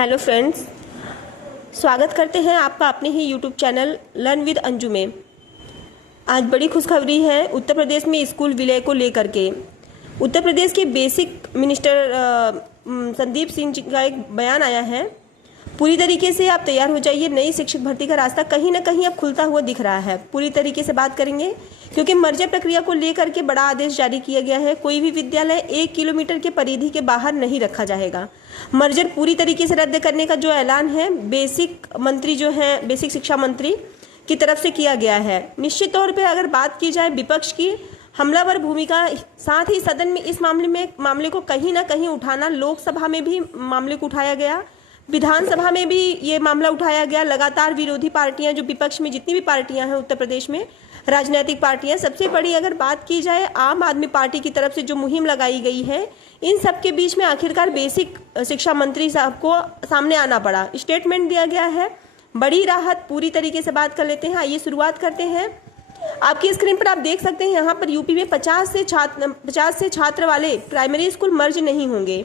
Hello friends, स्वागत करते हैं आपका अपने ही YouTube channel learn with Anju में। आज बड़ी खुशखबरी है उत्तर प्रदेश में स्कूल विलय को लेकर के। उत्तर प्रदेश के बेसिक मिनिस्टर संदीप सिंह जी का एक बयान आया है। पूरी तरीके से आप तैयार हो जाइए, नई शिक्षक भर्ती का रास्ता कहीं ना कहीं अब खुलता हुआ दिख रहा है। पूरी तरीके से बात करेंगे क्योंकि मर्जर प्रक्रिया को लेकर के बड़ा आदेश जारी किया गया है। कोई भी विद्यालय 1 किलोमीटर के परिधि के बाहर नहीं रखा जाएगा। मर्जर पूरी तरीके से रद्द करने का जो ऐलान है बेसिक मंत्री जो है, बेसिक शिक्षा मंत्री की तरफ से किया गया है। निश्चित तौर पर अगर बात की जाए विपक्ष की हमलावर भूमिका, साथ ही सदन में इस मामले को कहीं ना कहीं उठाना, लोकसभा में भी मामले को उठाया गया, विधानसभा में भी ये मामला उठाया गया। लगातार विरोधी पार्टियां, जो विपक्ष में जितनी भी पार्टियां हैं उत्तर प्रदेश में, राजनीतिक पार्टियां, सबसे बड़ी अगर बात की जाए आम आदमी पार्टी की तरफ से जो मुहिम लगाई गई है, इन सब के बीच में आखिरकार बेसिक शिक्षा मंत्री साहब को सामने आना पड़ा। स्टेटमेंट दिया गया है, बड़ी राहत। पूरी तरीके से बात कर लेते हैं। आइए शुरुआत करते हैं। आपकी स्क्रीन पर आप देख सकते हैं यहाँ पर यूपी में 50 से छात्र वाले प्राइमरी स्कूल मर्ज नहीं होंगे।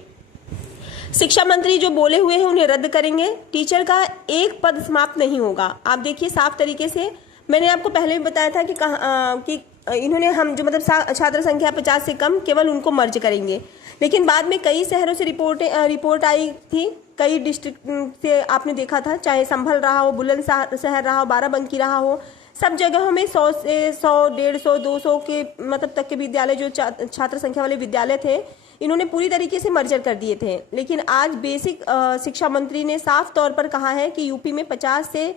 शिक्षा मंत्री जो बोले हुए हैं उन्हें रद्द करेंगे। टीचर का एक पद समाप्त नहीं होगा। आप देखिए साफ तरीके से, मैंने आपको पहले भी बताया था कि इन्होंने हम जो मतलब छात्र संख्या 50 से कम, केवल उनको मर्ज करेंगे। लेकिन बाद में कई शहरों से रिपोर्ट आई थी, कई डिस्ट्रिक्ट से आपने देखा था, चाहे संभल रहा हो, बुलंदशहर रहा हो, बाराबंकी रहा हो, सब जगहों में 100 से 100, 150, 200 के मतलब तक के विद्यालय, जो छात्र संख्या वाले विद्यालय थे, इन्होंने पूरी तरीके से मर्जर कर दिए थे। लेकिन आज बेसिक शिक्षा मंत्री ने साफ तौर पर कहा है कि यूपी में 50 से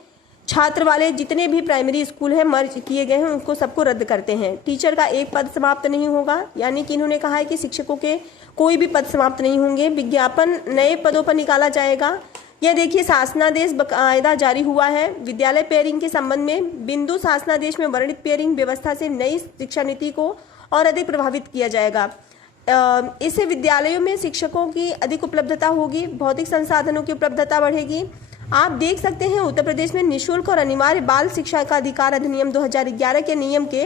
छात्र वाले जितने भी प्राइमरी स्कूल हैं मर्ज किए गए हैं, उनको सबको रद्द करते हैं। टीचर का एक पद समाप्त नहीं होगा, यानी कि इन्होंने कहा है कि शिक्षकों के कोई भी पद समाप्त नहीं होंगे। विज्ञापन नए पदों पर निकाला जाएगा। यह देखिए शासनादेश बकायदा जारी हुआ है। विद्यालय पेयरिंग के संबंध में बिंदु शासनादेश में वर्णित पेयरिंग व्यवस्था से नई शिक्षा नीति को और अधिक प्रभावित किया जाएगा। इससे विद्यालयों में शिक्षकों की अधिक उपलब्धता होगी, भौतिक संसाधनों की उपलब्धता बढ़ेगी। आप देख सकते हैं उत्तर प्रदेश में निःशुल्क और अनिवार्य बाल शिक्षा का अधिकार अधिनियम 2011 के नियम के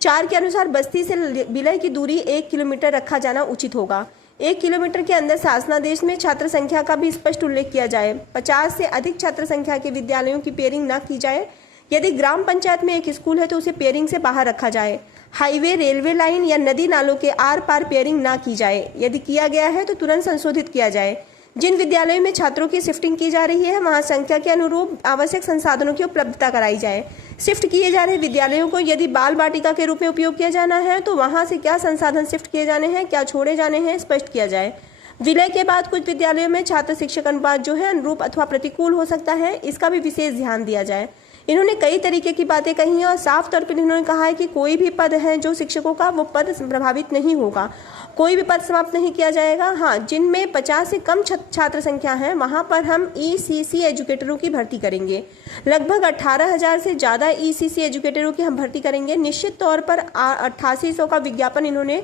4 के अनुसार बस्ती से विलय की दूरी 1 किलोमीटर रखा जाना उचित होगा। 1 किलोमीटर के अंदर शासनादेश में छात्र संख्या का भी स्पष्ट उल्लेख किया जाए। 50 से अधिक छात्र संख्या के विद्यालयों की पेयरिंग न की जाए। यदि ग्राम पंचायत में एक स्कूल है तो उसे पेयरिंग से बाहर रखा जाए। हाईवे, रेलवे लाइन या नदी नालों के आर पार पेयरिंग ना की जाए। यदि किया गया है तो तुरंत संशोधित किया जाए। जिन विद्यालयों में छात्रों की शिफ्टिंग की जा रही है वहां संख्या के अनुरूप आवश्यक संसाधनों की उपलब्धता कराई जाए। शिफ्ट किए जा रहे विद्यालयों को यदि बाल बाटिका के रूप में उपयोग किया जाना है तो वहां से क्या संसाधन शिफ्ट किए जाने हैं, क्या छोड़े जाने हैं, स्पष्ट किया जाए। विलय के बाद कुछ विद्यालयों में छात्र शिक्षक अनुपात जो है अनुरूप अथवा प्रतिकूल हो सकता है, इसका भी विशेष ध्यान दिया जाए। इन्होंने कई तरीके की बातें कही हैं और साफ तौर पर इन्होंने कहा है कि कोई भी पद है जो शिक्षकों का, वो पद प्रभावित नहीं होगा, कोई भी पद समाप्त नहीं किया जाएगा। हाँ, जिनमें 50 से कम छात्र संख्या है वहां पर हम ECC एजुकेटरों की भर्ती करेंगे। लगभग 18,000 से ज़्यादा ECC एजुकेटरों की हम भर्ती करेंगे। निश्चित तौर पर 8800 का विज्ञापन इन्होंने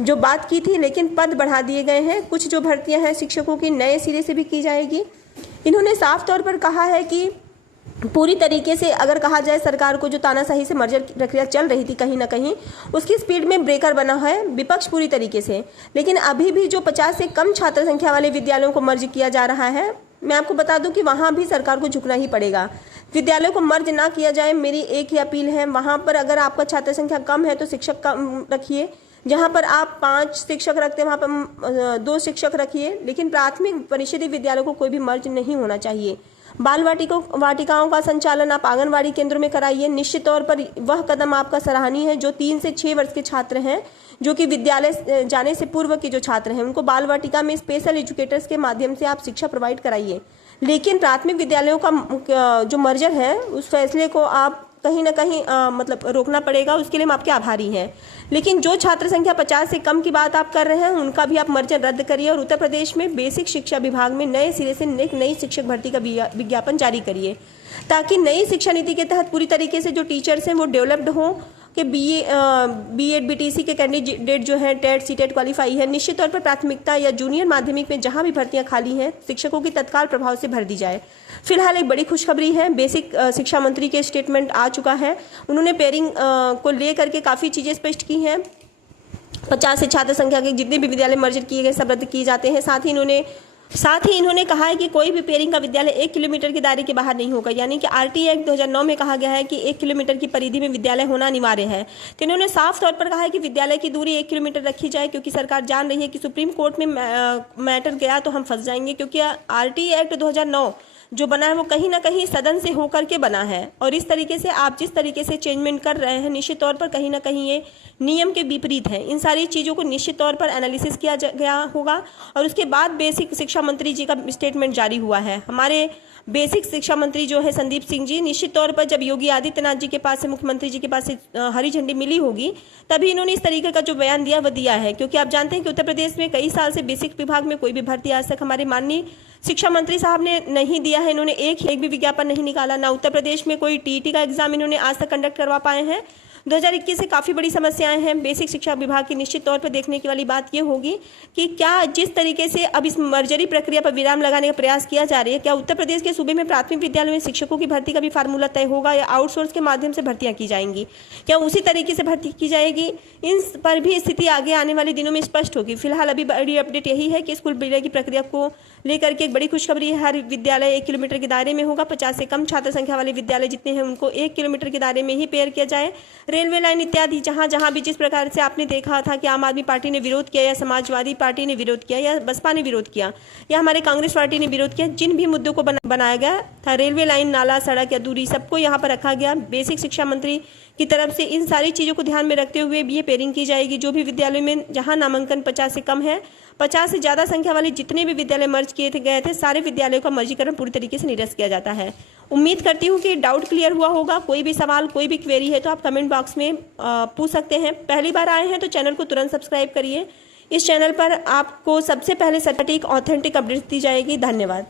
जो बात की थी, लेकिन पद बढ़ा दिए गए हैं। कुछ जो भर्तियां हैं शिक्षकों की नए सिरे से भी की जाएगी। इन्होंने साफ तौर पर कहा है कि पूरी तरीके से अगर कहा जाए, सरकार को जो तानाशाही से मर्जर प्रक्रिया चल रही थी कहीं ना कहीं, उसकी स्पीड में ब्रेकर बना है विपक्ष पूरी तरीके से। लेकिन अभी भी जो 50 से कम छात्र संख्या वाले विद्यालयों को मर्ज किया जा रहा है, मैं आपको बता दूं कि वहां भी सरकार को झुकना ही पड़ेगा। विद्यालयों को मर्ज ना किया जाए, मेरी एक ही अपील है। वहां पर अगर आपका छात्र संख्या कम है तो शिक्षक कम रखिए। जहां पर आप 5 शिक्षक रखते हैं वहां पर 2 शिक्षक रखिए। लेकिन प्राथमिक परिषदीय विद्यालयों को कोई भी मर्ज नहीं होना चाहिए। बाल वाटिकाओं का संचालन आप आंगनवाड़ी केंद्रों में कराइए। निश्चित तौर पर वह कदम आपका सराहनीय है। जो 3 से 6 वर्ष के छात्र हैं, जो कि विद्यालय जाने से पूर्व के जो छात्र हैं, उनको बाल वाटिका में स्पेशल एजुकेटर्स के माध्यम से आप शिक्षा प्रोवाइड कराइए। लेकिन प्राथमिक विद्यालयों का जो मर्जर है, उस फैसले को आप कहीं ना कहीं मतलब रोकना पड़ेगा। उसके लिए हम आपके आभारी हैं। लेकिन जो छात्र संख्या 50 से कम की बात आप कर रहे हैं, उनका भी आप मर्जर रद्द करिए और उत्तर प्रदेश में बेसिक शिक्षा विभाग में नए सिरे से नई शिक्षक भर्ती का विज्ञापन जारी करिए, ताकि नई शिक्षा नीति के तहत पूरी तरीके से जो टीचर्स हैं वो डेवलप्ड हों कि BEd BTC के कैंडिडेट जो है टेट सीटेट क्वालिफाई है। निश्चित तौर पर प्राथमिकता या जूनियर माध्यमिक में जहां भी भर्तियां खाली हैं, शिक्षकों की तत्काल प्रभाव से भर दी जाए। फिलहाल एक बड़ी खुशखबरी है, बेसिक शिक्षा मंत्री के स्टेटमेंट आ चुका है। उन्होंने पेयरिंग को लेकर के काफ़ी चीज़ें स्पष्ट की हैं। 50 से छात्र संख्या के जितने भी विद्यालय मर्जर किए गए सब रद्द किए जाते हैं। साथ ही इन्होंने साथ ही इन्होंने कहा है कि कोई भी पेयरिंग का विद्यालय 1 किलोमीटर के दायरे के बाहर नहीं होगा, यानी कि आरटी एक्ट 2009 में कहा गया है कि 1 किलोमीटर की परिधि में विद्यालय होना अनिवार्य है। तो इन्होंने साफ तौर पर कहा है कि विद्यालय की दूरी 1 किलोमीटर रखी जाए, क्योंकि सरकार जान रही है कि सुप्रीम कोर्ट में मैटर गया तो हम फंस जाएंगे, क्योंकि आरटी एक्ट 2009 जो बना है वो कहीं ना कहीं सदन से होकर के बना है, और इस तरीके से आप जिस तरीके से चेंजमेंट कर रहे हैं निश्चित तौर पर कहीं ना कहीं ये नियम के विपरीत है। इन सारी चीज़ों को निश्चित तौर पर एनालिसिस किया गया होगा, और उसके बाद बेसिक शिक्षा मंत्री जी का स्टेटमेंट जारी हुआ है। हमारे बेसिक शिक्षा मंत्री जो है संदीप सिंह जी, निश्चित तौर पर जब योगी आदित्यनाथ जी के पास से, मुख्यमंत्री जी के पास से हरी झंडी मिली होगी, तभी इन्होंने इस तरीके का जो बयान दिया वह दिया है। क्योंकि आप जानते हैं कि उत्तर प्रदेश में कई साल से बेसिक विभाग में कोई भी भर्ती आज तक हमारे माननीय शिक्षा मंत्री साहब ने नहीं दिया है। इन्होंने एक भी विज्ञापन नहीं निकाला, ना उत्तर प्रदेश में कोई टीईटी का एग्जाम इन्होंने आज तक कंडक्ट करवा पाए हैं। 2021 से काफ़ी बड़ी समस्याएं हैं बेसिक शिक्षा विभाग की। निश्चित तौर पर देखने की वाली बात यह होगी कि क्या जिस तरीके से अब इस मर्जरी प्रक्रिया पर विराम लगाने का प्रयास किया जा रही है, क्या उत्तर प्रदेश के सूबे में प्राथमिक विद्यालयों में शिक्षकों की भर्ती का भी फार्मूला तय होगा, या आउटसोर्स के माध्यम से भर्तियां की जाएंगी, क्या उसी तरीके से भर्ती की जाएगी? इन पर भी स्थिति आगे आने वाले दिनों में स्पष्ट होगी। फिलहाल अभी बड़ी अपडेट यही है कि स्कूल विलय की प्रक्रिया को लेकर के एक बड़ी खुशखबरी है। हर विद्यालय 1 किलोमीटर के दायरे में होगा। 50 से कम छात्र संख्या वाले विद्यालय जितने हैं उनको 1 किलोमीटर के दायरे में ही पेयर किया जाए। रेलवे लाइन इत्यादि जहां जहां भी जिस प्रकार से आपने देखा था कि आम आदमी पार्टी ने विरोध किया, या समाजवादी पार्टी ने विरोध किया, या बसपा ने विरोध किया, या हमारे कांग्रेस पार्टी ने विरोध किया, जिन भी मुद्दों को बनाया गया था, रेलवे लाइन, नाला, सड़क या दूरी, सबको यहाँ पर रखा गया। बेसिक शिक्षा मंत्री की तरफ से इन सारी चीज़ों को ध्यान में रखते हुए भी ये पेयरिंग की जाएगी। जो भी विद्यालय में जहाँ नामांकन 50 से कम है, 50 से ज़्यादा संख्या वाले जितने भी विद्यालय मर्ज किए गए थे, सारे विद्यालयों का मर्जीकरण पूरी तरीके से निरस्त किया जाता है। उम्मीद करती हूँ कि डाउट क्लियर हुआ होगा। कोई भी सवाल, कोई भी क्वेरी है तो आप कमेंट बॉक्स में पूछ सकते हैं। पहली बार आए हैं तो चैनल को तुरंत सब्सक्राइब करिए। इस चैनल पर आपको सबसे पहले सटीक ऑथेंटिक अपडेट दी जाएगी। धन्यवाद।